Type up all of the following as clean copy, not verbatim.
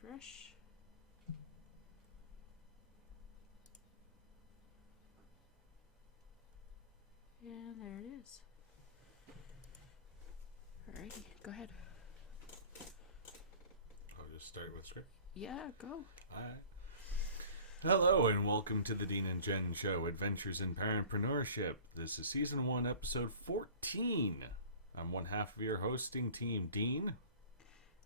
Refresh. And there it is. Alrighty, go ahead. I'll just start with script. Yeah, go. Alright. Hello and welcome to the Dean and Jenn Show, Adventures in Parentpreneurship. This is Season 1, Episode 14. I'm one half of your hosting team, Dean.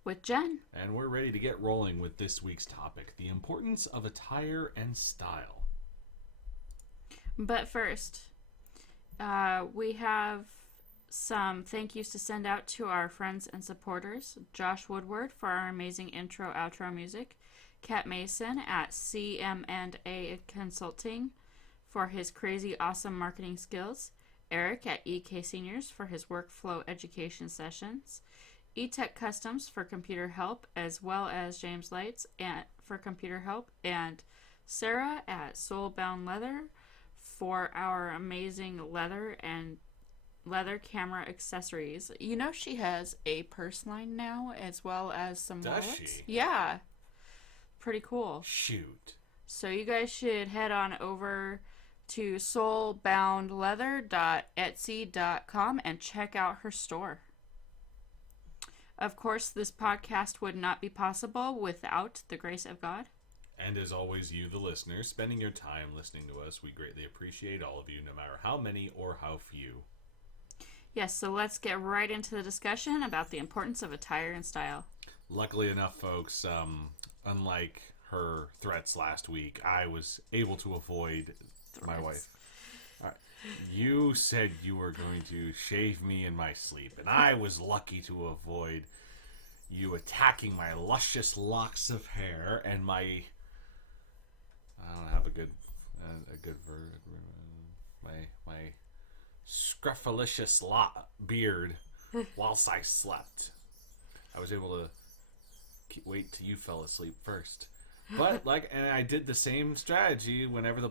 With Jenn. And we're ready to get rolling with this week's topic, the importance of attire and style. But first, we have some thank yous to send out to our friends and supporters. Josh Woodward for our amazing intro outro music. Kat Mason at CM&A Consulting for his crazy awesome marketing skills. Eric at EK Seniors for his workflow education sessions. eTech Customs for computer help, as well as James Lights for computer help. And Sarah at Soulbound Leather for our amazing leather and leather camera accessories. You know she has a purse line now, as well as some wallets. Does she? Yeah. Pretty cool. Shoot. So you guys should head on over to soulboundleather.etsy.com and check out her store. Of course, this podcast would not be possible without the grace of God. And as always, you, the listeners, spending your time listening to us, we greatly appreciate all of you, no matter how many or how few. Yes, so let's get right into the discussion about the importance of attire and style. Luckily enough, folks, unlike her threats last week, I was able to avoid my wife. You said you were going to shave me in my sleep, and I was lucky to avoid you attacking my luscious locks of hair and my... I don't have a good word. My scruffalicious beard whilst I slept. I was able to wait till you fell asleep first. But and I did the same strategy whenever the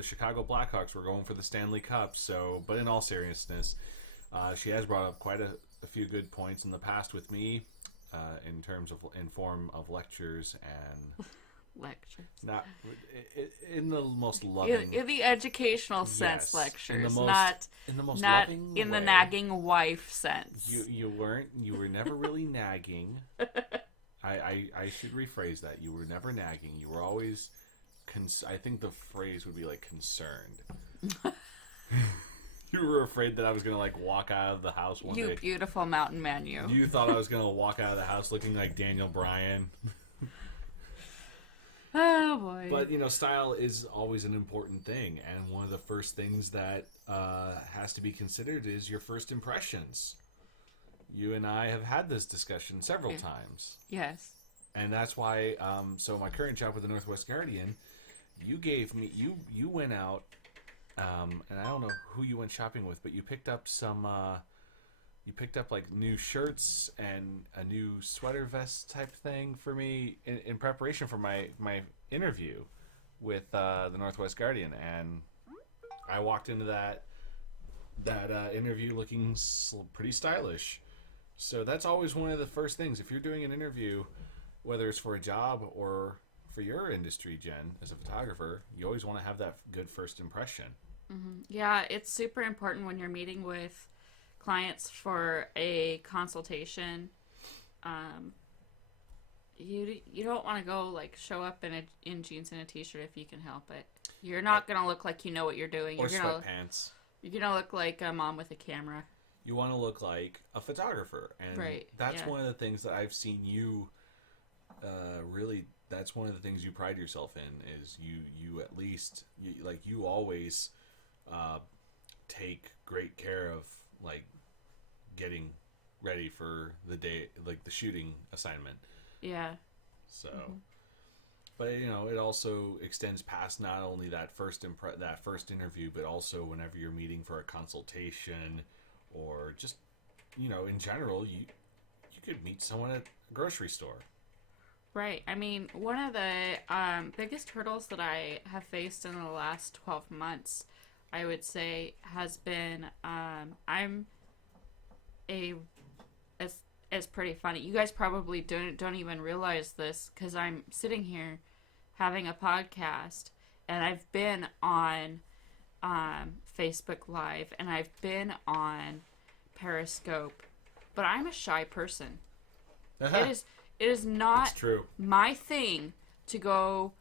Chicago Blackhawks were going for the Stanley Cup. So, but in all seriousness, she has brought up quite a few good points in the past with me, in form of lectures and lectures. Not in the most loving, in the educational sense, yes, lectures, not loving in way. the nagging wife sense. You were never really nagging. I should rephrase that. You were never nagging. You were always, I think the phrase would be like concerned. You were afraid that I was going to walk out of the house one day. You beautiful mountain man, you. You thought I was going to walk out of the house looking like Daniel Bryan. Oh, boy. But, style is always an important thing. And one of the first things that has to be considered is your first impressions. You and I have had this discussion several times. Yes. And that's why, so my current job with the Northwest Guardian, you went out, and I don't know who you went shopping with, but you picked up new shirts and a new sweater vest type thing for me in preparation for my interview with the Northwest Guardian. And I walked into that interview looking pretty stylish. So that's always one of the first things. If you're doing an interview, whether it's for a job or for your industry, Jen, as a photographer, you always want to have that good first impression. Mm-hmm. Yeah, it's super important when you're meeting with clients for a consultation. You don't want to go show up in jeans and a t-shirt if you can help it. You're not going to look like you know what you're doing. Or sweatpants. You're going to look like a mom with a camera. You want to look like a photographer, and that's one of the things that I've seen you really. That's one of the things you pride yourself in is you at least you always take great care of getting ready for the day, the shooting assignment. Yeah. So, but it also extends past not only that first interview, but also whenever you're meeting for a consultation. Or just, in general, you could meet someone at a grocery store. Right. I mean, one of the biggest hurdles that I have faced in the last 12 months, I would say, has been I'm is pretty funny. You guys probably don't even realize this because I'm sitting here having a podcast, and I've been on Facebook Live, and I've been on Periscope, but I'm a shy person. It is not my thing to go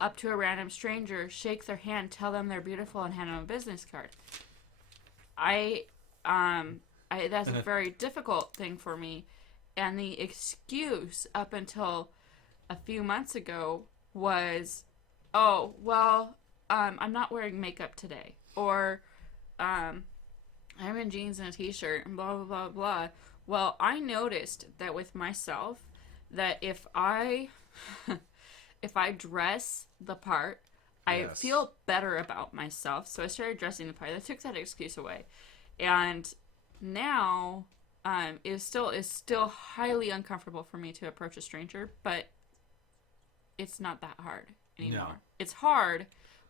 up to a random stranger, shake their hand, tell them they're beautiful, and hand them a business card. That's a very difficult thing for me. And the excuse up until a few months ago was, oh, well, I'm not wearing makeup today. Or, I'm in jeans and a t-shirt and blah, blah, blah, blah. Well, I noticed that with myself, that if I dress the part, I feel better about myself. So I started dressing the part. I took that excuse away. And now, is still highly uncomfortable for me to approach a stranger, but it's not that hard anymore. No. It's hard,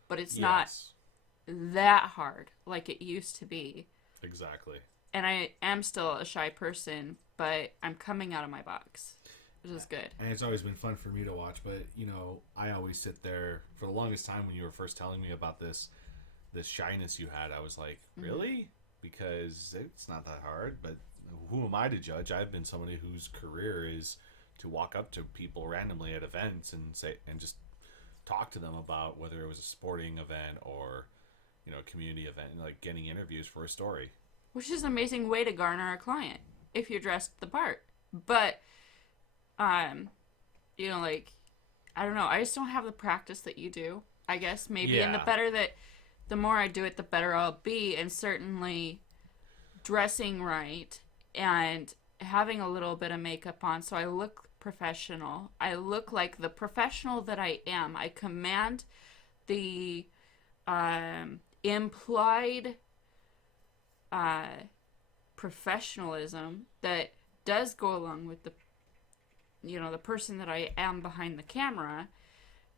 but it's not that hard like it used to be. Exactly. And I am still a shy person, but I'm coming out of my box, which is good. And it's always been fun for me to watch, but, you know, I always sit there for the longest time when you were first telling me about this shyness you had. I was like, really? Because it's not that hard, but who am I to judge? I've been somebody whose career is to walk up to people randomly at events and just talk to them about whether it was a sporting event or, you know, a community event, like getting interviews for a story. Which is an amazing way to garner a client if you're dressed the part. But, you know, like, I don't know. I just don't have the practice that you do, I guess, maybe. Yeah. And the more I do it, the better I'll be. And certainly dressing right and having a little bit of makeup on so I look professional. I look like the professional that I am. I command the implied professionalism that does go along with the person that I am behind the camera.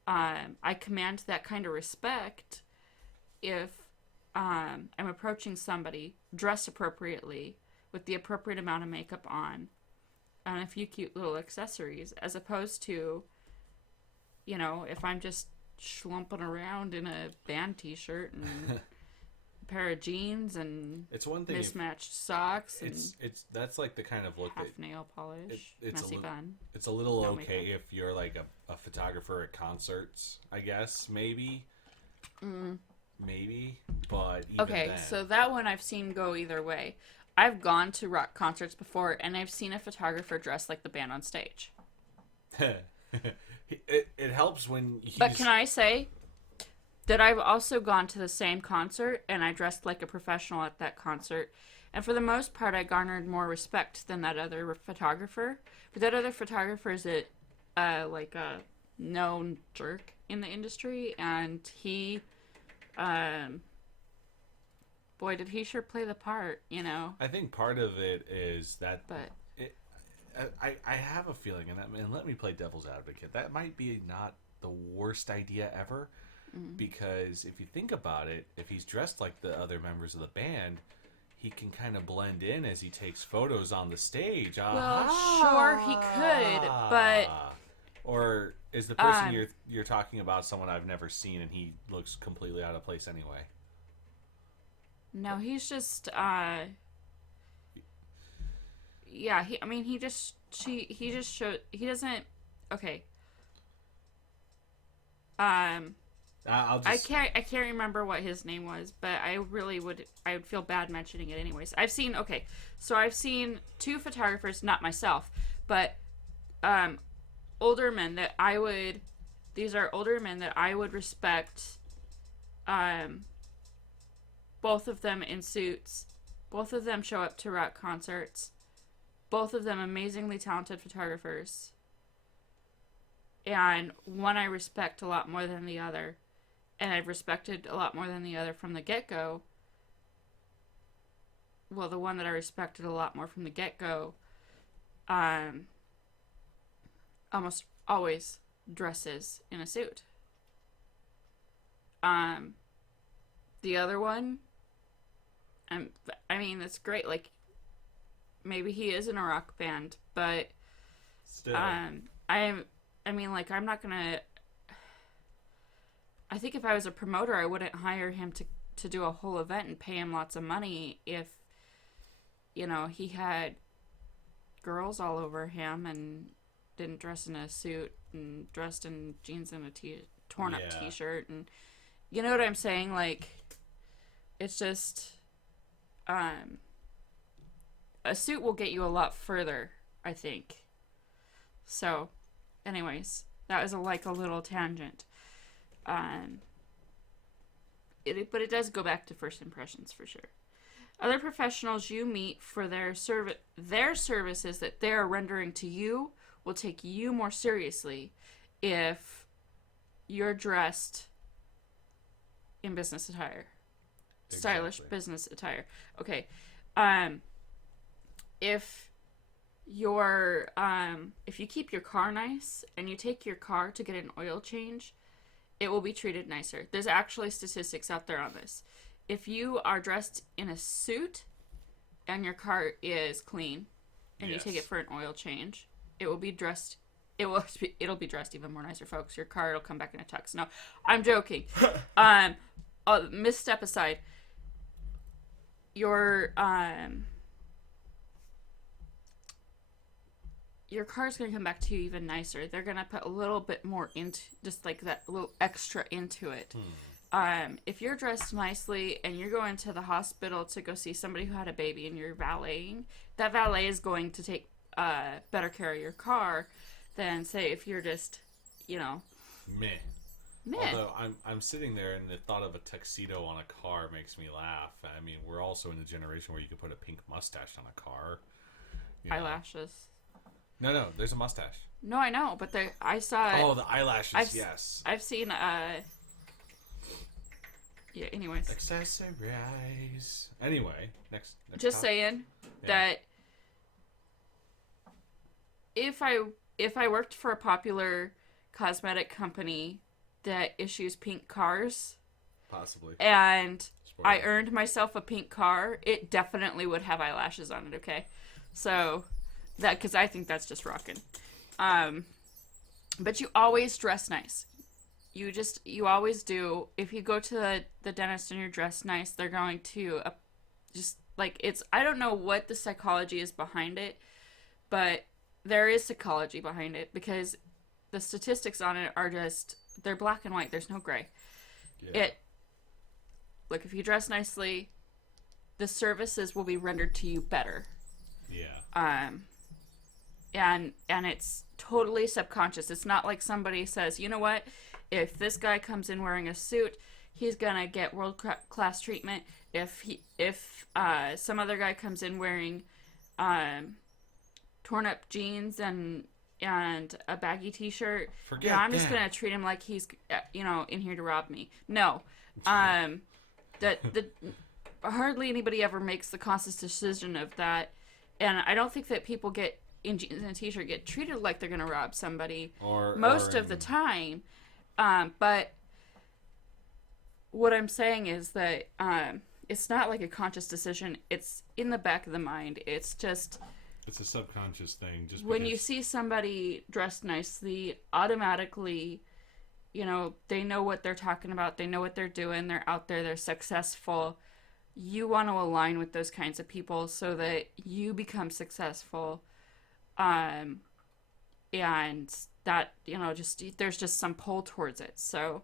I command that kind of respect if I'm approaching somebody dressed appropriately with the appropriate amount of makeup on and a few cute little accessories, as opposed to, you know, if I'm just schlumping around in a band t-shirt and a pair of jeans and it's one thing mismatched socks. It's that's like the kind of look half that nail polish, messy bun. It's a little okay makeup. If you're like a photographer at concerts, I guess, maybe. Maybe, but even then. So that one I've seen go either way. I've gone to rock concerts before, and I've seen a photographer dressed like the band on stage. It helps when But can I say that I've also gone to the same concert, and I dressed like a professional at that concert, and for the most part, I garnered more respect than that other photographer. But that other photographer is like a known jerk in the industry, and he... boy, did he sure play the part, you know. I think part of it is that, I have a feeling, and let me play devil's advocate, that might be not the worst idea ever, because if you think about it, if he's dressed like the other members of the band, he can kind of blend in as he takes photos on the stage. Well, sure he could, but... Or is the person you're talking about someone I've never seen and he looks completely out of place anyway? No, he's just yeah, he just showed he doesn't okay. I can't remember what his name was, but I would feel bad mentioning it anyways. I've seen two photographers, not myself, but older men that these are older men that I would respect, both of them in suits, both of them show up to rock concerts, both of them amazingly talented photographers, and one I respect a lot more than the other, and I've respected a lot more than the other from the get-go. Well, the one that I respected a lot more from the get-go, almost always dresses in a suit. The other one, that's great. Like, maybe he is in a rock band, but Still. I mean, like, I'm not gonna. I think if I was a promoter, I wouldn't hire him to do a whole event and pay him lots of money if, he had girls all over him and didn't dress in a suit and dressed in jeans and a torn up t-shirt. And you know what I'm saying? Like, it's just, a suit will get you a lot further, I think. So, anyways, that was a little tangent. But it does go back to first impressions for sure. Other professionals you meet for their services that they are rendering to you will take you more seriously if you're dressed in business attire. Stylish business attire. Okay. If you keep your car nice and you take your car to get an oil change, it will be treated nicer. There's actually statistics out there on this. If you are dressed in a suit and your car is clean and you take it for an oil change, it'll be dressed even more nicer, folks. Your car will come back in a tux. No, I'm joking. Misstep aside. Your car's going to come back to you even nicer. They're going to put a little bit more into, just like that little extra into it. If you're dressed nicely and you're going to the hospital to go see somebody who had a baby and you're valeting, that valet is going to take better care of your car than, say, if you're just, Meh. Although I'm sitting there and the thought of a tuxedo on a car makes me laugh. I mean, we're also in a generation where you could put a pink mustache on a car. Eyelashes. No, there's a mustache. No, I know, but I saw. Oh, the eyelashes, yes. I've seen. Yeah. Anyways. Accessorize. Anyway, next. Just topic. Saying that if I worked for a popular cosmetic company that issues pink cars, possibly, and I earned myself a pink car, it definitely would have eyelashes on it. Okay, so. That, because I think that's just rocking. But you always dress nice. You always do. If you go to the dentist and you're dressed nice, they're going to I don't know what the psychology is behind it, but there is psychology behind it because the statistics on it are they're black and white. There's no gray. Yeah. Look, if you dress nicely, the services will be rendered to you better. Yeah. And it's totally subconscious. It's not like somebody says, you know what, if this guy comes in wearing a suit, he's gonna get world-class treatment. If some other guy comes in wearing torn-up jeans and a baggy t-shirt, I'm just gonna treat him like he's in here to rob me. No, hardly anybody ever makes the conscious decision of that, and I don't think that people in jeans and a t-shirt get treated like they're gonna rob somebody most of the time. But what I'm saying is that it's not like a conscious decision. It's in the back of the mind. It's a subconscious thing. Just when you see somebody dressed nicely, automatically, they know what they're talking about. They know what they're doing. They're out there. They're successful. You want to align with those kinds of people so that you become successful. And that, there's just some pull towards it. So,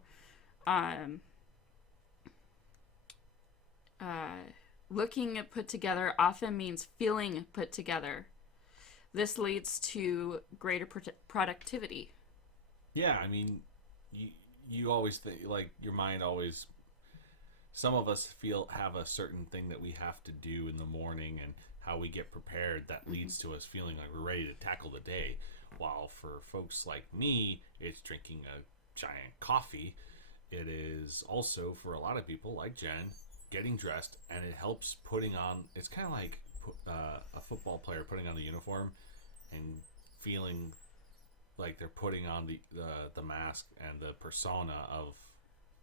looking put together often means feeling put together. This leads to greater productivity. Yeah, I mean, you always think, like, your mind always, some of us have a certain thing that we have to do in the morning, and how we get prepared, that leads to us feeling like we're ready to tackle the day. While for folks like me, it's drinking a giant coffee. It is also, for a lot of people like Jen, getting dressed, and it helps putting on, it's kind of like a football player putting on the uniform and feeling like they're putting on the mask and the persona of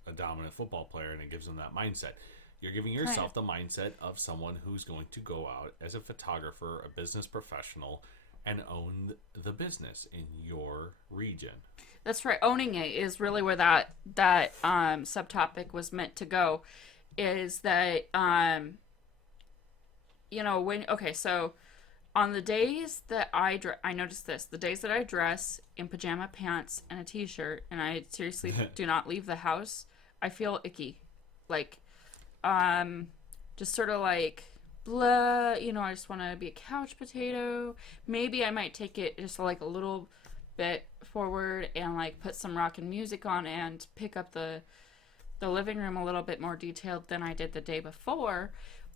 a dominant football player, and it gives them that mindset. You're giving yourself the mindset of someone who's going to go out as a photographer, a business professional, and own the business in your region. That's right. Owning it is really where that subtopic was meant to go. Is that so on the days that I noticed this, the days that I dress in pajama pants and a t-shirt, and I seriously do not leave the house, I feel icky, like, just sort of like, blah, I just want to be a couch potato. Maybe I might take it just like a little bit forward and like put some rockin' music on and pick up the living room a little bit more detailed than I did the day before.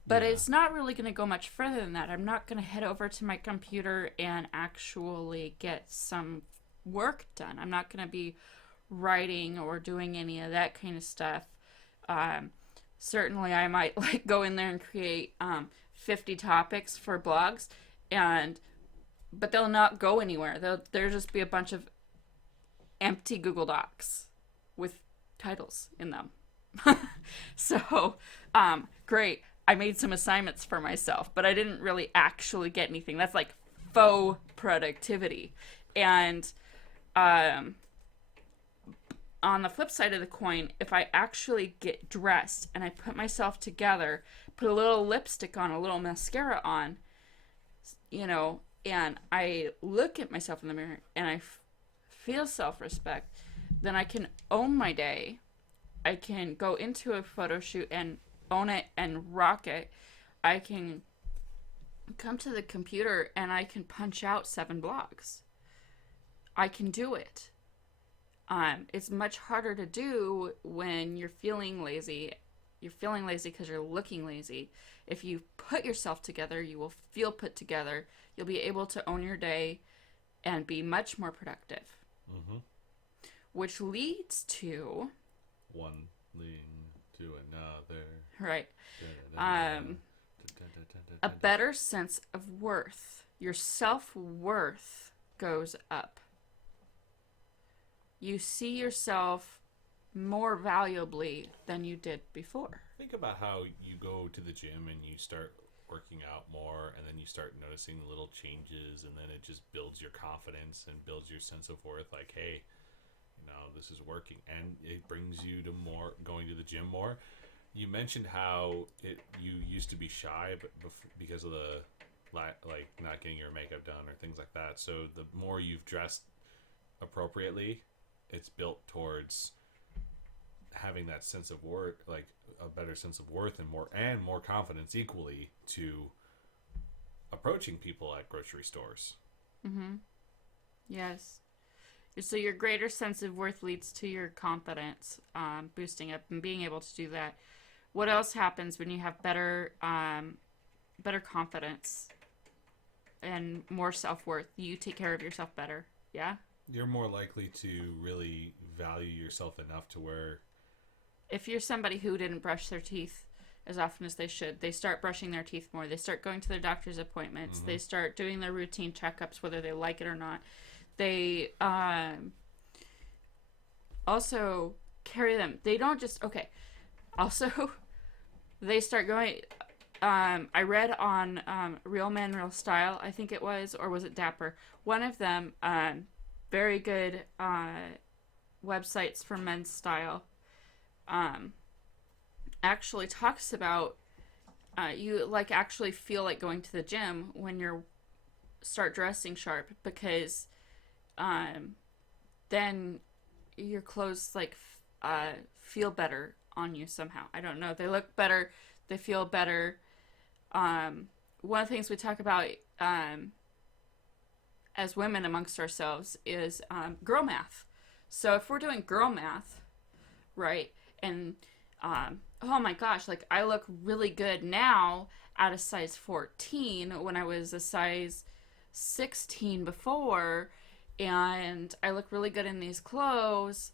But it's not really going to go much further than that. I'm not going to head over to my computer and actually get some work done. I'm not going to be writing or doing any of that kind of stuff. Certainly I might like go in there and create 50 topics for blogs, but they'll not go anywhere. There'll just be a bunch of empty Google Docs with titles in them. So, great. I made some assignments for myself, but I didn't really actually get anything. That's like faux productivity. And on the flip side of the coin, if I actually get dressed and I put myself together, put a little lipstick on, a little mascara on, and I look at myself in the mirror and I feel self-respect, then I can own my day. I can go into a photo shoot and own it and rock it. I can come to the computer and I can punch out 7 blogs. I can do it. It's much harder to do when you're feeling lazy. You're feeling lazy because you're looking lazy. If you put yourself together, you will feel put together. You'll be able to own your day and be much more productive. Mm-hmm. Which leads to... one leading to another. Right. A better sense of worth. Your self-worth goes up. You see yourself more valuably than you did before. Think about how you go to the gym and you start working out more, and then you start noticing little changes, and then it just builds your confidence and builds your sense of worth. Like, hey, this is working, and it brings you to more going to the gym more. You mentioned how you used to be shy, but because of the like not getting your makeup done or things like that. So the more you've dressed appropriately, it's built towards having that sense of worth, like a better sense of worth and more confidence equally to approaching people at grocery stores. Mm-hmm. Yes. So your greater sense of worth leads to your confidence boosting up and being able to do that. What else happens when you have better confidence and more self-worth? You take care of yourself better. Yeah? You're more likely to really value yourself enough to where... If you're somebody who didn't brush their teeth as often as they should, they start brushing their teeth more. They start going to their doctor's appointments. Mm-hmm. They start doing their routine checkups, whether they like it or not. They also carry them. They don't just... Okay. Also, they start going... I read on Real Men, Real Style, I think it was, or was it Dapper? One of them, very good websites for men's style, actually talks about you like actually feel like going to the gym when you start dressing sharp, because then your clothes like feel better on you somehow. I don't know. They look better. They feel better. One of the things we talk about as women amongst ourselves is girl math. So if we're doing girl math, right, and oh my gosh, like I look really good now at a size 14 when I was a size 16 before, and I look really good in these clothes,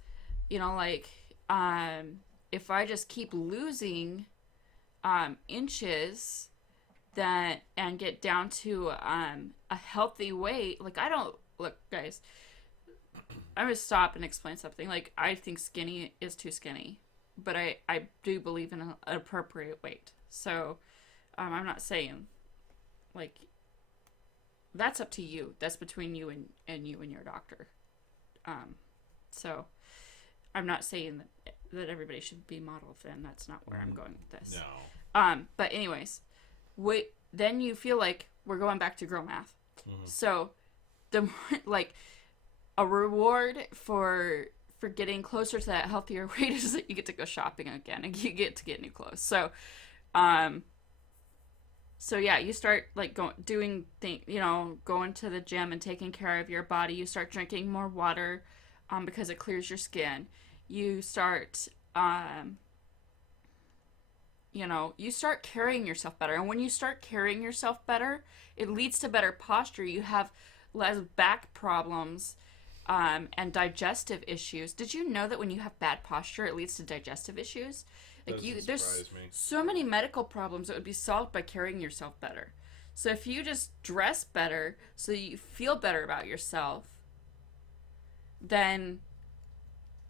like if I just keep losing inches and get down to a healthy weight, like I don't look, guys, I'm gonna stop and explain something. Like, I think skinny is too skinny. but I do believe in an appropriate weight. So I'm not saying, like, that's up to you. That's between you and you and your doctor. So I'm not saying that everybody should be modeled, and that's not where I'm going with this. No. But anyways, then you feel like we're going back to girl math. Mm-hmm. So the more, like, a reward for getting closer to that healthier weight is that you get to go shopping again and you get to get new clothes. So yeah, you start like going to the gym and taking care of your body. You start drinking more water because it clears your skin. You start you start carrying yourself better. And when you start carrying yourself better, it leads to better posture. You have less back problems and digestive issues. Did you know that when you have bad posture, it leads to digestive issues? Like, there's so many medical problems that would be solved by carrying yourself better. So if you just dress better so you feel better about yourself, then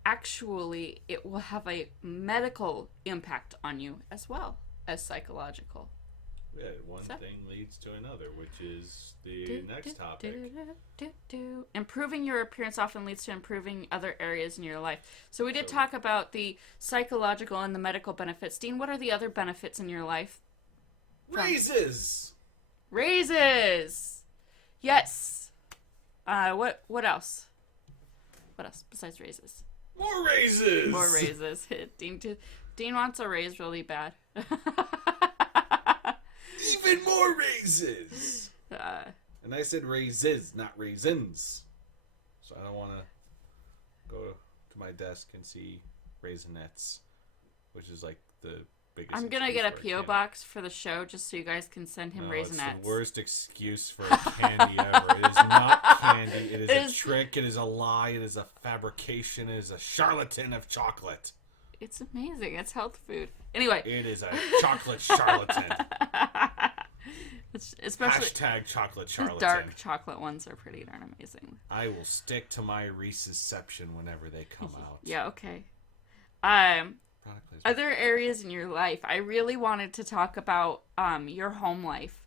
actually it will have a medical impact on you as well as psychological. Yeah, one thing leads to another, which is the next topic. Improving your appearance often leads to improving other areas in your life. So we did talk about the psychological and the medical benefits. Dean, what are the other benefits in your life? Raises! Yes! What else? What else besides raises? More raises! More raises. Dean wants a raise really bad. Even more raises! And I said raises, not raisins. So I don't want to go to my desk and see Raisinets, which is like the biggest. I'm going to get a P.O. box for the show just so you guys can send him Raisinets. It's the worst excuse for a candy ever. It is not candy. It is a trick. It is a lie. It is a fabrication. It is a charlatan of chocolate. It's amazing. It's health food. Anyway. It is a chocolate charlatan. Especially hashtag chocolate charlatan. The dark chocolate ones are pretty darn amazing. I will stick to my Reese'sception whenever they come out. Yeah, okay. Other areas in your life. I really wanted to talk about your home life.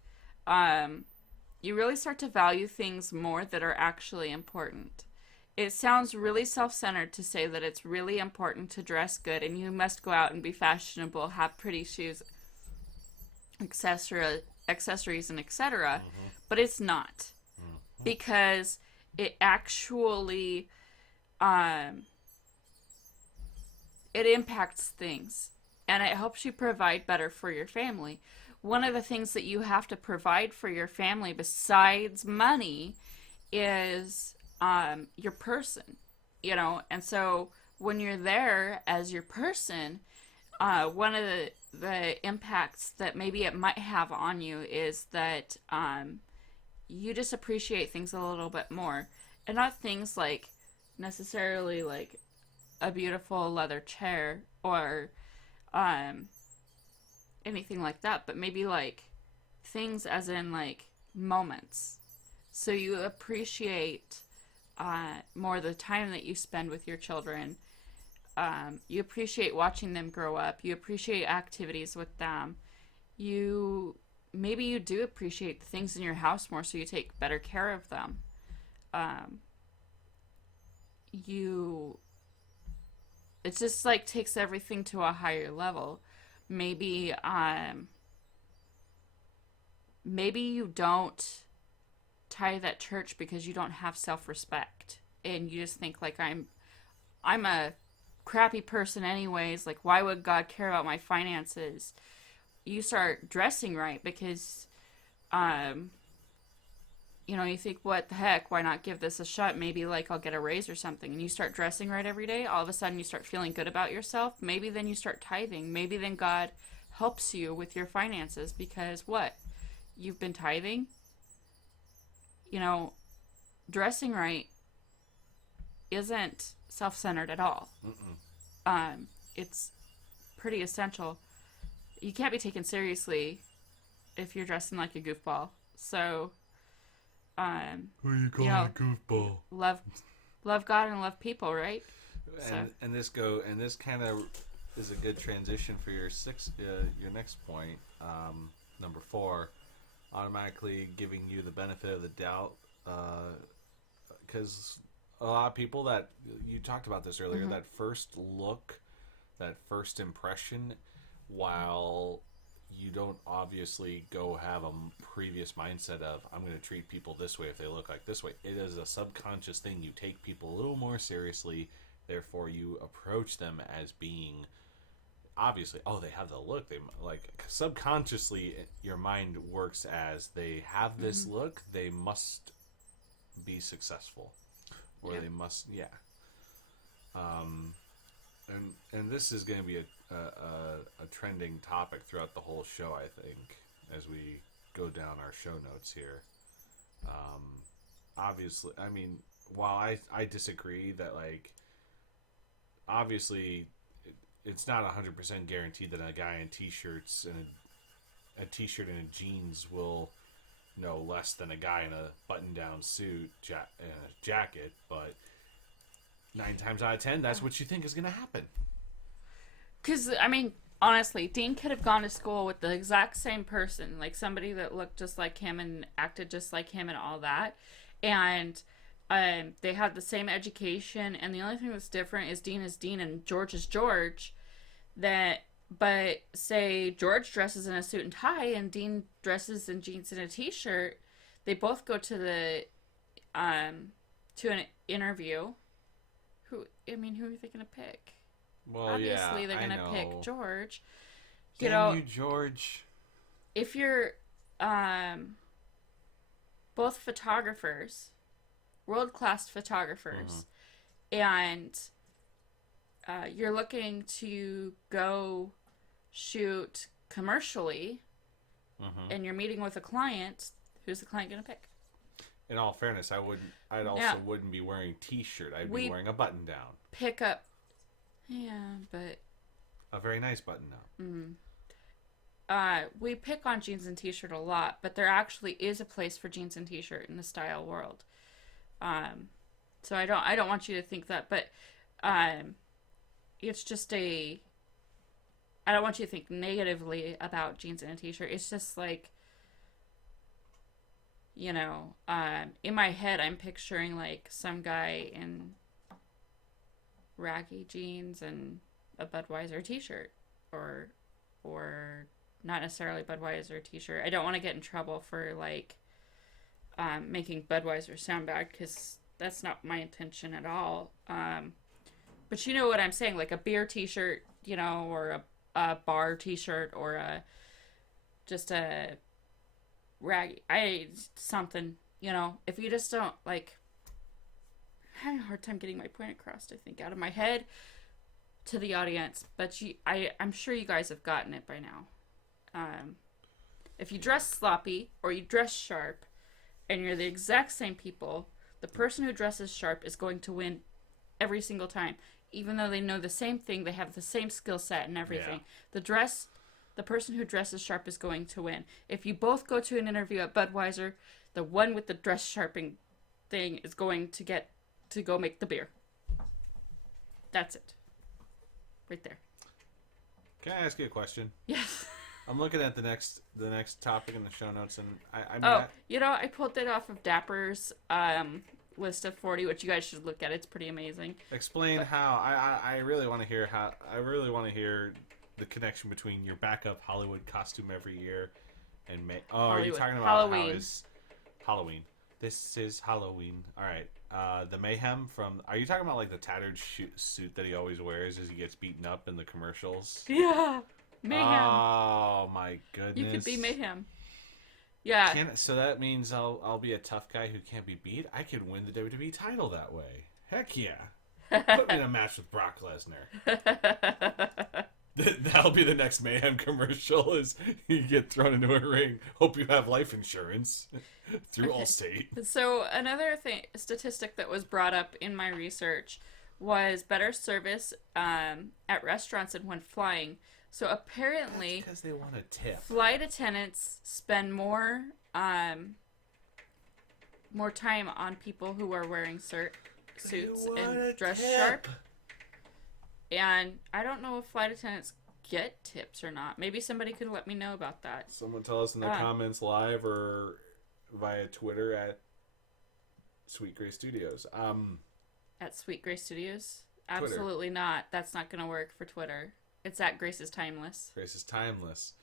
You really start to value things more that are actually important. It sounds really self-centered to say that it's really important to dress good and you must go out and be fashionable, have pretty shoes, accessories, and etc. But it's not. Because it actually it impacts things and it helps you provide better for your family. One of the things that you have to provide for your family besides money is your person, and so when you're there as your person, one of the impacts that maybe it might have on you is that you just appreciate things a little bit more, and not things like necessarily like a beautiful leather chair or anything like that, but maybe like things as in like moments. So you appreciate more the time that you spend with your children. You appreciate watching them grow up. You appreciate activities with them. Maybe you do appreciate the things in your house more, so you take better care of them. It just like takes everything to a higher level. Maybe you don't tithe at church because you don't have self-respect and you just think like I'm a crappy person anyways, like why would God care about my finances? You start dressing right because you think, what the heck, why not give this a shot? Maybe like I'll get a raise or something. And you start dressing right every day. All of a sudden you start feeling good about yourself. Maybe then you start tithing. Maybe then God helps you with your finances because what? You've been tithing? Dressing right isn't self-centered at all. It's pretty essential. You can't be taken seriously if you're dressing like a goofball. So, who are you calling a goofball? Love God and love people, right? And this kind of is a good transition for your next point. Number 4, automatically giving you the benefit of the doubt, because a lot of people that you talked about this earlier, that first look, that first impression, while you don't obviously go have a previous mindset of I'm going to treat people this way if they look like this way. It is a subconscious thing. You take people a little more seriously, therefore you approach them as being obviously, oh, they have the look. They like subconsciously your mind works as they have this look, they must be successful, or they must, and this is going to be a trending topic throughout the whole show, I think, as we go down our show notes here. Obviously, I mean, while I disagree that, like, obviously it's not 100% guaranteed that a guy in t-shirts and a t-shirt and a jeans will know less than a guy in a button-down suit and a jacket, but 9 times out of 10, that's what you think is going to happen. Because, I mean, honestly, Dean could have gone to school with the exact same person, like somebody that looked just like him and acted just like him and all that, and they had the same education, and the only thing that's different is Dean is Dean and George is George. But say George dresses in a suit and tie and Dean dresses in jeans and a t-shirt, they both go to the to an interview. Who are they gonna pick? Well, obviously yeah, they're gonna pick George. Damn you, George. If you're both photographers, world-class photographers, and you're looking to go shoot commercially, and you're meeting with a client, who's the client gonna pick? In all fairness, I wouldn't be wearing t-shirt. I'd be wearing a button-down. Pick up, but a very nice button-down. We pick on jeans and t-shirt a lot, but there actually is a place for jeans and t-shirt in the style world. So I don't want you to think that, but it's just I don't want you to think negatively about jeans and a t-shirt. It's just like, in my head, I'm picturing like some guy in raggy jeans and a Budweiser t-shirt, or not necessarily Budweiser t-shirt. I don't want to get in trouble for like making Budweiser sound bad, because that's not my intention at all. But you know what I'm saying, like a beer t-shirt, or a bar t-shirt, or just a raggy, something, if you just don't like, I'm having a hard time getting my point across, I think, out of my head to the audience, but I'm sure you guys have gotten it by now. If you dress sloppy or you dress sharp and you're the exact same people, the person who dresses sharp is going to win every single time. Even though they know the same thing, they have the same skill set and everything. Yeah. The person who dresses sharp is going to win. If you both go to an interview at Budweiser, the one with the dress sharping thing is going to get to go make the beer. That's it. Right there. Can I ask you a question? Yes. I'm looking at the next topic in the show notes, and I pulled that off of Dapper's list of 40, which you guys should look at. It's pretty amazing. Explain how. I really want to hear how. I really want to hear the connection between your backup Hollywood costume every year and are you talking about Halloween? How is Halloween? This is Halloween. All right. The mayhem from. Are you talking about like the tattered suit that he always wears as he gets beaten up in the commercials? Yeah. Mayhem. Oh my goodness. You could be Mayhem. Yeah. So that means I'll be a tough guy who can't be beat? I could win the WWE title that way. Heck yeah. Put me in a match with Brock Lesnar. That'll be the next Mayhem commercial, is you get thrown into a ring. Hope you have life insurance through Allstate. So another statistic that was brought up in my research was better service at restaurants and when flying. So apparently, because they want a tip. Flight attendants spend more time on people who are wearing suits and dress sharp. And I don't know if flight attendants get tips or not. Maybe somebody could let me know about that. Someone tell us in the comments live or via Twitter at Sweet Gray Studios. At Sweet Grace Studios? Absolutely not. That's not going to work for Twitter. It's at Grace is Timeless. Grace is Timeless.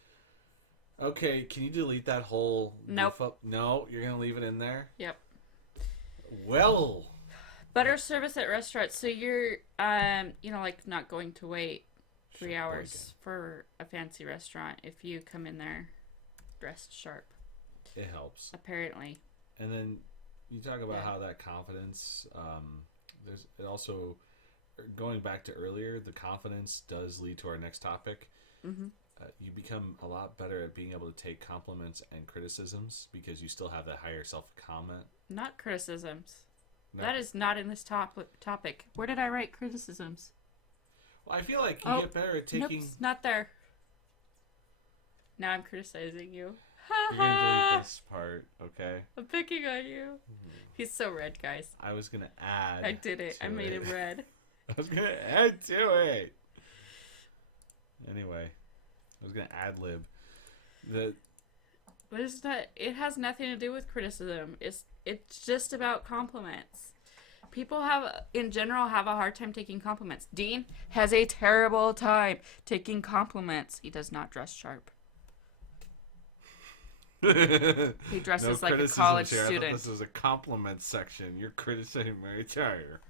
Okay, can you delete that whole... Nope. No, you're going to leave it in there? Yep. Well... Better service at restaurants. So you're, like not going to wait 3 hours for a fancy restaurant if you come in there dressed sharp. It helps. Apparently. And then you talk about how that confidence, it also, going back to earlier, the confidence does lead to our next topic. Mm-hmm. You become a lot better at being able to take compliments and criticisms because you still have that higher self-comment. Not criticisms. No. That is not in this topic. Where did I write criticisms? Well, I feel like you get better at taking... Nope, it's not there. Now I'm criticizing you. You're going to delete this part, okay? I'm picking on you. Mm-hmm. He's so red, guys. I was going to add... I did it. I made him red. I was going to add to it. Anyway, I was going to ad-lib. It has nothing to do with criticism. It's just about compliments. People in general have a hard time taking compliments. Dean has a terrible time taking compliments. He does not dress sharp. He dresses like a college student. I thought this was a compliment section. You're criticizing my attire.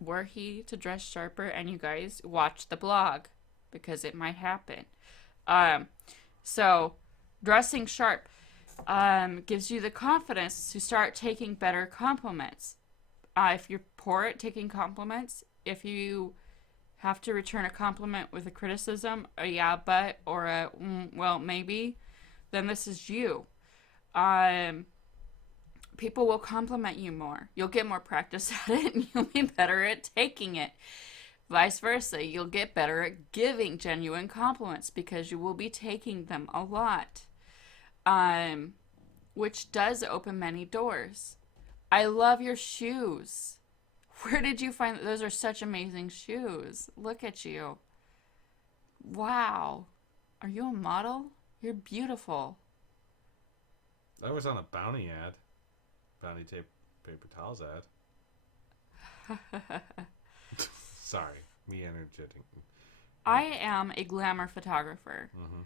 Were he to dress sharper, and you guys watch the blog, because it might happen. So dressing sharp gives you the confidence to start taking better compliments. If you're poor at taking compliments, if you have to return a compliment with a criticism, a yeah, but, or a well, maybe, then this is you. People will compliment you more. You'll get more practice at it, and you'll be better at taking it. Vice versa, you'll get better at giving genuine compliments because you will be taking them a lot. Which does open many doors. I love your shoes. Where did you find those? Are such amazing shoes. Look at you. Wow. Are you a model? You're beautiful. That was on a Bounty ad. Bounty paper towels ad. Sorry, me energetic. I am a glamour photographer. Mm-hmm.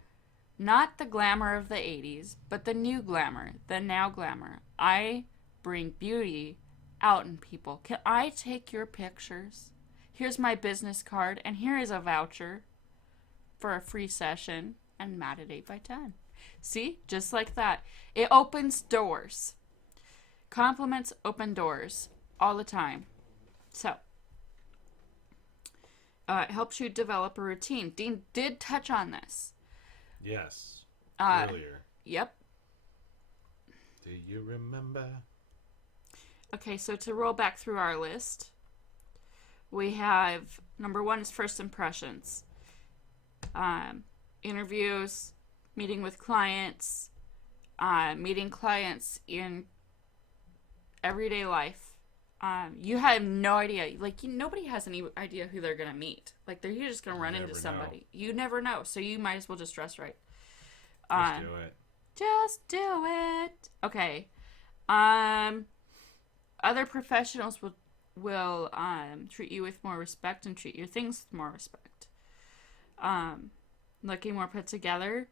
Not the glamour of the 80s, but the new glamour, the now glamour. I bring beauty out in people. Can I take your pictures? Here's my business card, and here is a voucher for a free session, and Matt at 8 by 10. See? Just like that. It opens doors. Compliments open doors all the time. So, it helps you develop a routine. Dean did touch on this. Yes. Earlier. Yep. Do you remember? Okay, so to roll back through our list, we have number 1 is first impressions. Interviews, meeting with clients, meeting clients in everyday life. You have no idea. Nobody has any idea who they're going to meet. You're just going to run into somebody. Know. You never know. So you might as well just dress right. Just do it. Just do it. Okay. Other professionals will treat you with more respect and treat your things with more respect. Looking more put together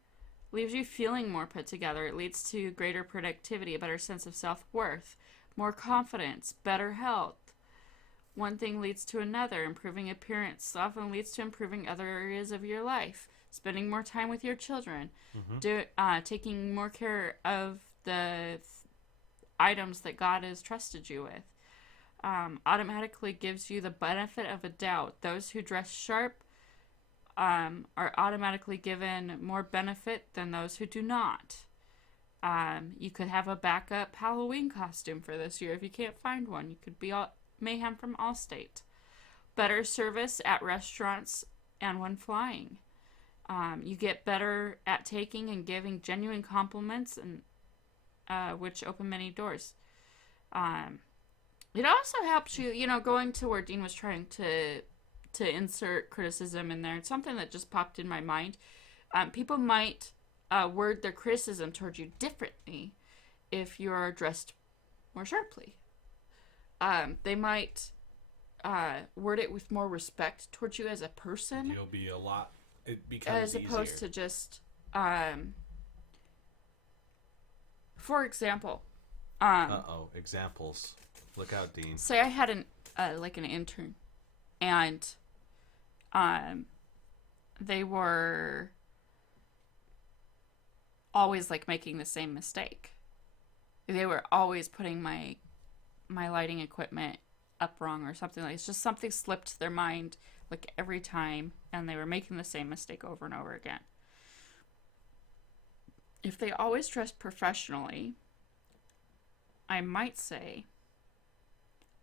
leaves you feeling more put together. It leads to greater productivity, a better sense of self-worth, more confidence, better health. One thing leads to another. Improving appearance often leads to improving other areas of your life. Spending more time with your children. Mm-hmm. Taking more care of the items that God has trusted you with. Automatically gives you the benefit of a doubt. Those who dress sharp are automatically given more benefit than those who do not. You could have a backup Halloween costume for this year if you can't find one. You could be Mayhem from Allstate. Better service at restaurants and when flying. You get better at taking and giving genuine compliments, and which open many doors. It also helps you, going to where Dean was trying to to insert criticism in there. It's something that just popped in my mind. People might word their criticism towards you differently if you're dressed more sharply. They might word it with more respect towards you as a person. You'll be a lot. It becomes as opposed easier. to just, for example, examples. Look out, Dean. say I had an intern, and they were always like making the same mistake. They were always putting my lighting equipment up wrong or something. Like, it's just something slipped their mind like every time, and they were making the same mistake over and over again. If they always dressed professionally, I might say,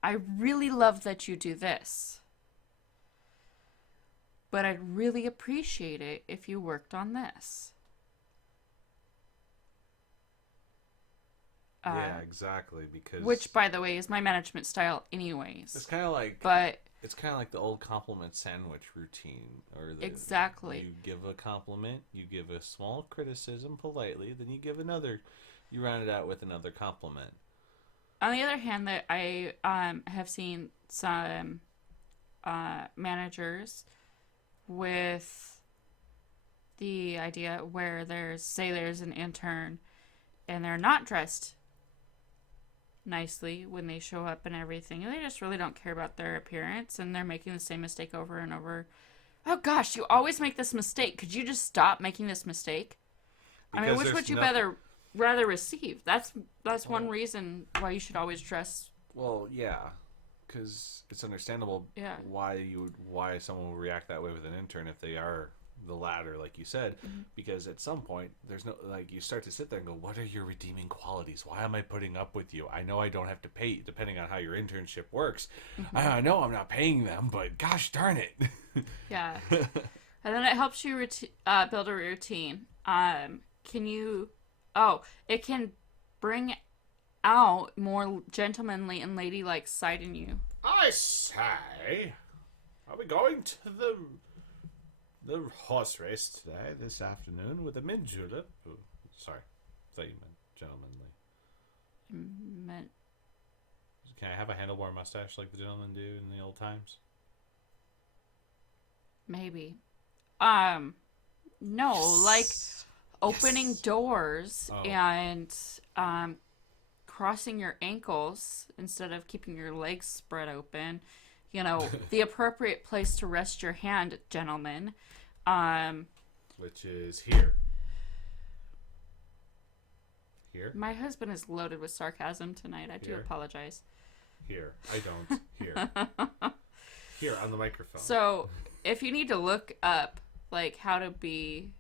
I really love that you do this, but I'd really appreciate it if you worked on this. Yeah, exactly. Because which, by the way, is my management style, anyways. it's kind of like, but it's kind of like the old compliment sandwich routine, or exactly. You give a compliment, you give a small criticism politely, then you give another. You round it out with another compliment. On the other hand, that I have seen some managers with the idea where there's an intern and they're not dressed nicely when they show up and everything. They just really don't care about their appearance, and they're making the same mistake over and over. Oh gosh, you always make this mistake. Could you just stop making this mistake? Because I mean, which would you rather receive? That's one reason why you should always dress. Well, yeah, because it's understandable. Yeah. Why someone would react that way with an intern if they are the latter, like you said, because at some point there's no, like, you start to sit there and go, what are your redeeming qualities? Why am I putting up with you? I know I don't have to pay, depending on how your internship works. I know I'm not paying them, but gosh darn it. Yeah. And then it helps you build a routine. It can bring out more gentlemanly and ladylike side in you. I say, are we going to the horse race today, this afternoon, with a mid-julep? Oh, sorry, I thought you meant gentlemanly. Can I have a handlebar mustache like the gentlemen do in the old times? Maybe. No, like opening doors and crossing your ankles instead of keeping your legs spread open. You know, the appropriate place to rest your hand, gentlemen. Which is here. Here? My husband is loaded with sarcasm tonight. I do apologize. Here. I don't. Here. Here, on the microphone. So, if you need to look up, like, how to be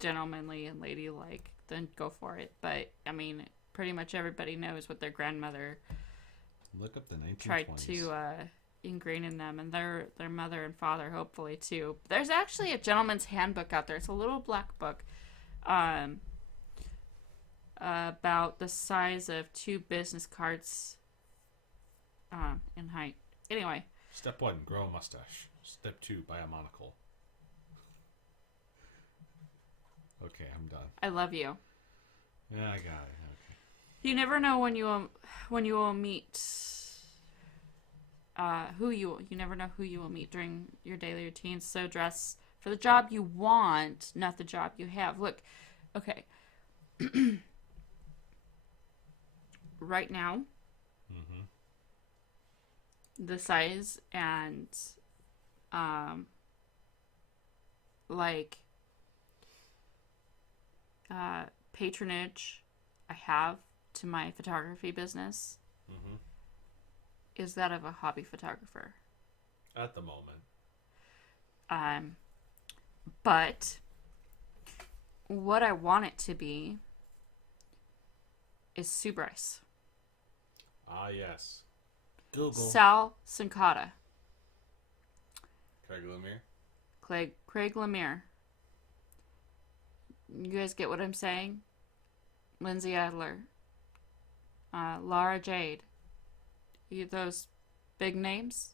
gentlemanly and ladylike, then go for it. But, I mean, pretty much everybody knows what their grandmother look up the 1920s. Tried to ingrain in them, and their mother and father, hopefully, too. There's actually a gentleman's handbook out there. It's a little black book about the size of 2 business cards in height. Anyway. Step 1, grow a mustache. Step 2, buy a monocle. Okay, I'm done. I love you. Yeah, I got it. Okay. You never know when you will meet you never know who you will meet during your daily routine. So dress for the job you want, not the job you have. Look, okay. Right now, the size and patronage I have to my photography business is that of a hobby photographer. At the moment. But what I want it to be is Sue Bryce. Ah, yes. Google. Sal Sincata. Craig Lemire. Craig Lemire. You guys get what I'm saying? Lindsay Adler. Laura Jade. Those big names.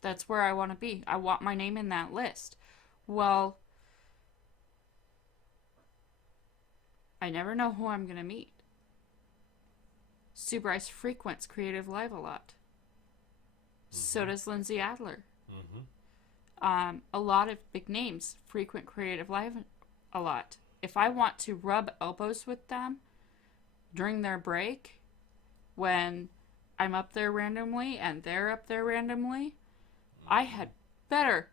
That's where I want to be. I want my name in that list. Well, I never know who I'm going to meet. Sue Bryce frequents Creative Live a lot. So does Lindsay Adler. A lot of big names frequent Creative Live a lot. If I want to rub elbows with them during their break, when I'm up there randomly and they're up there randomly, I had better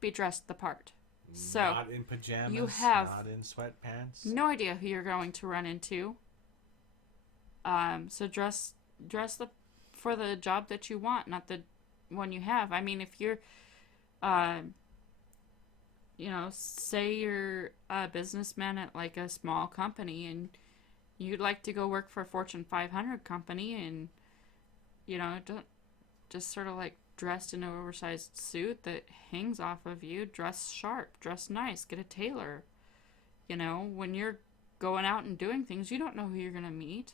be dressed the part. So not in pajamas, you have not in sweatpants. no idea who you're going to run into. So dress for the job that you want, not the one you have. I mean, if you're, say you're a businessman at like a small company and you'd like to go work for a Fortune 500 company and, don't just sort of like dressed in an oversized suit that hangs off of you. Dress sharp, dress nice, get a tailor. When you're going out and doing things, you don't know who you're going to meet.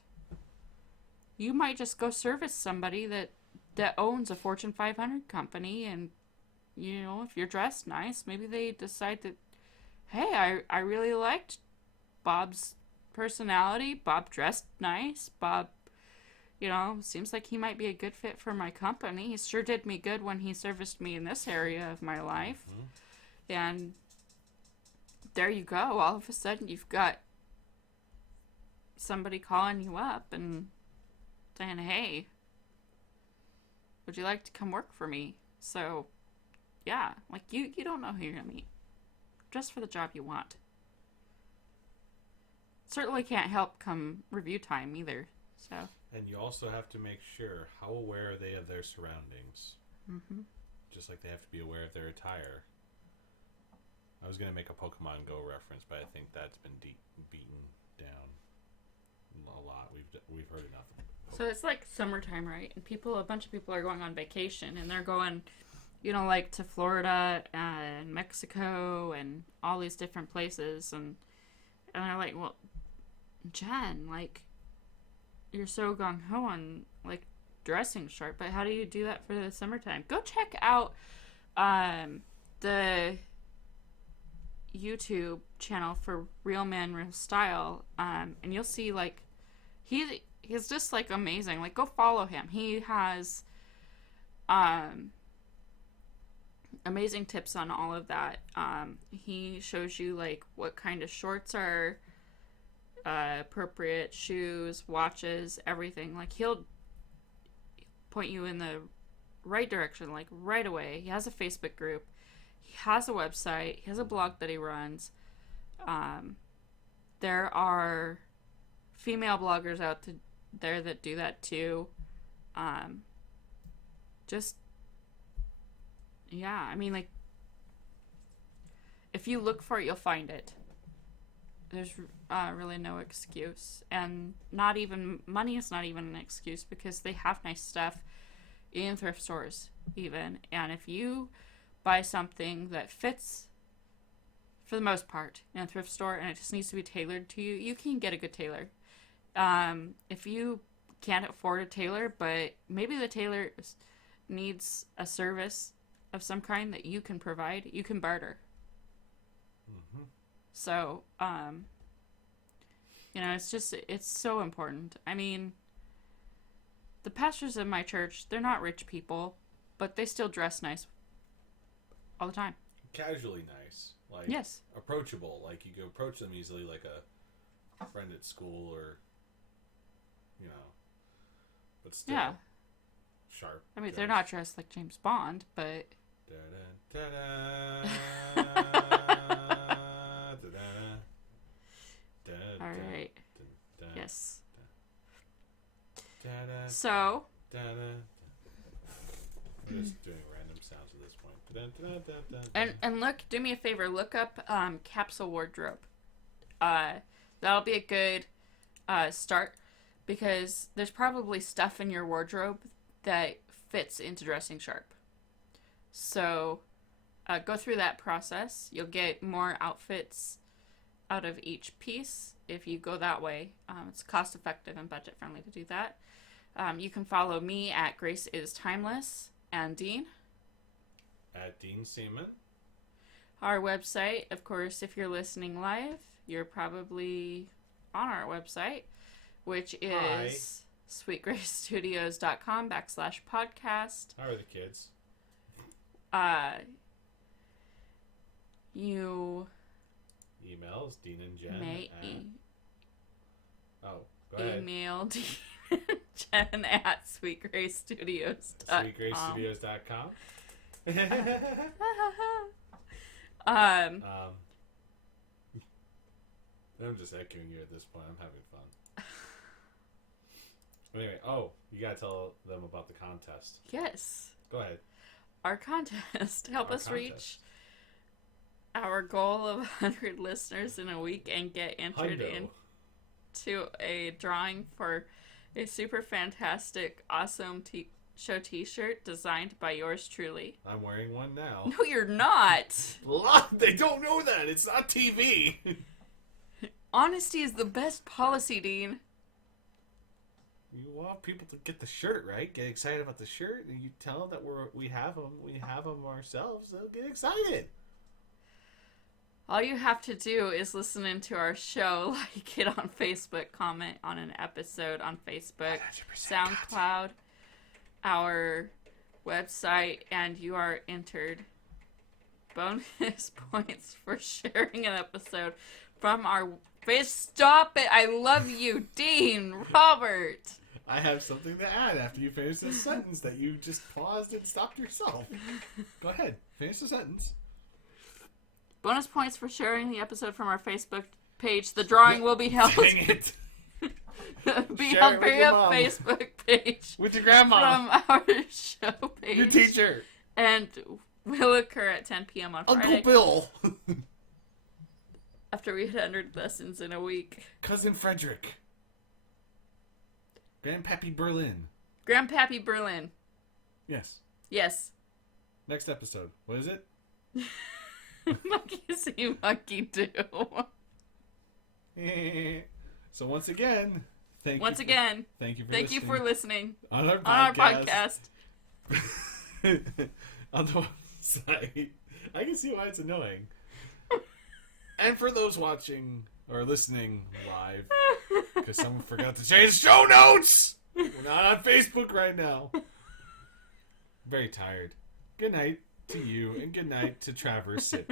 You might just go service somebody that owns a Fortune 500 company, and, if you're dressed nice, maybe they decide that, hey, I really liked Bob's personality. Bob dressed nice. Bob, seems like he might be a good fit for my company. He sure did me good when he serviced me in this area of my life. And there you go. All of a sudden, you've got somebody calling you up and saying, hey, would you like to come work for me? So, yeah, like you don't know who you're going to meet. Dress for the job you want. Certainly can't help come review time either. So. And you also have to make sure, how aware are they of their surroundings? Just like they have to be aware of their attire. I was going to make a Pokemon Go reference, but I think that's been beaten down a lot. We've heard enough. So it's like summertime, right? And a bunch of people are going on vacation, and they're going, like to Florida and Mexico and all these different places, and they're like, well, Jen, like, you're so gung-ho on, like, dressing sharp, but how do you do that for the summertime? Go check out the YouTube channel for Real Man, Real Style, and you'll see, like, he's just, like, amazing. Like, go follow him. He has amazing tips on all of that. He shows you, like, what kind of shorts are appropriate, shoes, watches, everything. Like, he'll point you in the right direction, like, right away. He has a Facebook group. He has a website. He has a blog that he runs. There are female bloggers out there that do that too. I mean, like, if you look for it, you'll find it. There's really no excuse. And money is not even an excuse, because they have nice stuff in thrift stores even. And if you buy something that fits, for the most part, in a thrift store, and it just needs to be tailored to you, you can get a good tailor. If you can't afford a tailor, but maybe the tailor needs a service of some kind that you can provide, you can barter. So, it's so important. I mean, the pastors of my church, they're not rich people, but they still dress nice all the time. Casually nice. Like, yes. Approachable. Like, you can approach them easily, like a friend at school, or, but still sharp. I mean, they're not dressed like James Bond, but... All right. Yes. So. I'm just doing random sounds at this point. And do me a favor. Look up capsule wardrobe. That'll be a good start, because there's probably stuff in your wardrobe that fits into dressing sharp. So go through that process. You'll get more outfits out of each piece if you go that way. It's cost effective and budget friendly to do that. You can follow me at Grace is Timeless and Dean. At Dean Seaman. Our website, of course, if you're listening live, you're probably on our website, which is sweetgracestudios.com/podcast. How are the kids? You Emails, Dean and Jenn. may go ahead. email Dean and Jenn at sweetgracestudios.com. Sweetgracestudios.com. I'm just echoing you at this point. I'm having fun. Anyway, you gotta tell them about the contest. Yes. Go ahead. Our contest. Help us reach our goal of 100 listeners in a week and get entered into a drawing for a super fantastic, awesome show t-shirt designed by yours truly. I'm wearing one now. No, you're not. They don't know that. It's not TV. Honesty is the best policy, Dean. You want people to get the shirt, right? Get excited about the shirt, and you tell them that we have them ourselves. They'll get excited. All you have to do is listen into our show, like it on Facebook, comment on an episode on Facebook, SoundCloud, our website, and you are entered. Bonus points for sharing an episode from our face. Stop it! I love you, Dean, Robert. I have something to add after you finish this sentence that you just paused and stopped yourself. Go ahead, finish the sentence. Bonus points for sharing the episode from our Facebook page. The drawing will be held. Dang it! Be held via Facebook page with your grandma from our show page. Your teacher. And will occur at 10 p.m. on Friday. Uncle Bill. After we hit 100 lessons in a week. Cousin Frederick. Grandpappy Berlin. Grandpappy Berlin. Yes. Yes. Next episode. What is it? Monkey see, monkey do. So once again, thank you for listening on our podcast. On the website. I can see why it's annoying. And for those watching or listening live, because someone forgot to change show notes. We're not on Facebook right now. Very tired. Good night to you, and good night to Traverse City.